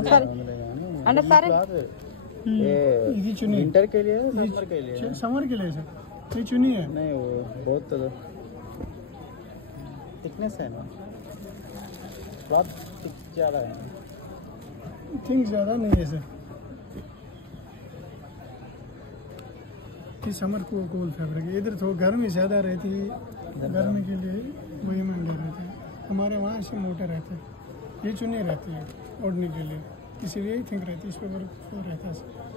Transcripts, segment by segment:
अंडे सारे ये चुनी विंटर के लिए समर के लिए समर के लिए सर ये चुनी है नहीं वो बहुत थिकनेस है ना क्लॉथ थिक ज़्यादा है थिंग ज़्यादा नहीं है सर ये समर को कूल फैब्रिक है इधर थोड़ा गर्मी ज़्यादा रहती है गर्मी के लिए वही मंडी रहती है हमारे वहाँ से मोटे रहते हैं ये चुनी रहती है ओढ़ने के लिए इसीलिए ही थिंक रहती है इस पर वर्क रहता है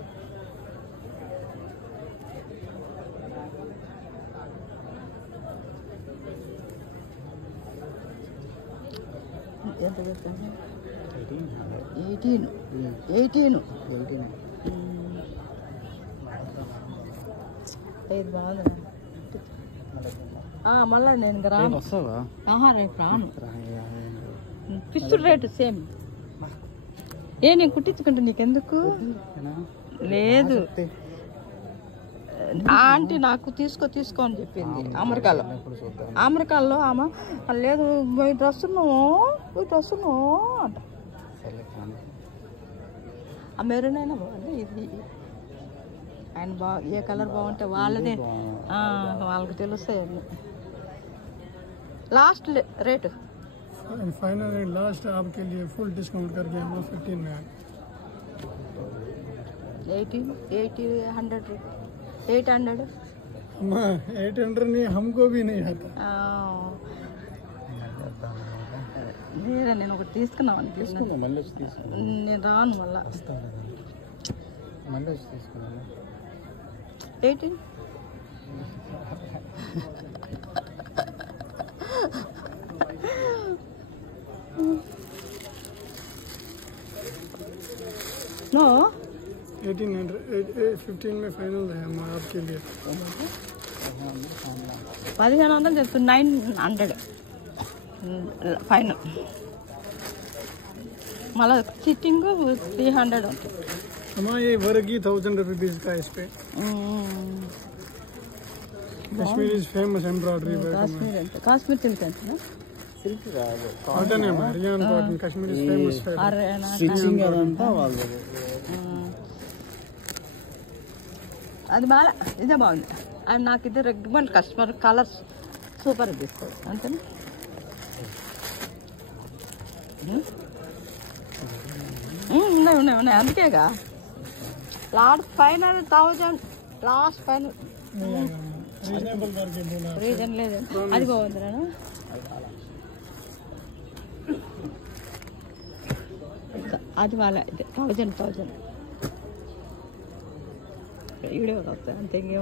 మళ్ళా నేను రాను వస్తావా రేపు రాను ఫిక్స్డ్ రేట్ సేమ్ నేను కుట్టించుకుంటా నీకెందుకు లేదు ఆంటీ నాకు తీసుకో అని చెప్పింది అమెరికాలో ఆమె లేదు డ్రెస్ అంట ఆ మెరూన్ అయినా బాగుంది ఇది ఆయన ఏ కలర్ బాగుంటే వాళ్ళదే వాళ్ళకి తెలుస్తాయి లాస్ట్ రేటు फाइनल लास्ट आपके लिए फुल डिस्काउंट करके हम लोग 15 में 800 नहीं हमको भी नहीं आता నేను ఒకటి తీసుకున్నాం నేను రాను మళ్ళా 18 नो 15 में फाइनल है हम आपके लिए 1500 చెప్తు 900 ఫైనల్ మళ్ళీ సిట్టింగ్ 300 ఉంటుంది हमारा ये वर्क ही 1000 रुपीज का इस पे Kashmir is famous embroidery work Kashmir silk అంటే సిల్క్ కాదు కాటన్ है Haryana cotton Kashmir is famous stitching అదంతా వాళ్ళది అది బాగా ఇదే బాగుంది అండ్ నాకు ఇది రెగ్యులర్ కస్టమర్ కలర్స్ సూపర్ తీసుకోండి అంతేనా ఉన్నాయి అందుకేగా last final 1000 last final reasonable करके बोला రీజన్ లేదు అది బాగుందిరా అది వాళ్ళ 1000 వీడియో వస్తాయి అంతే ఇంకేం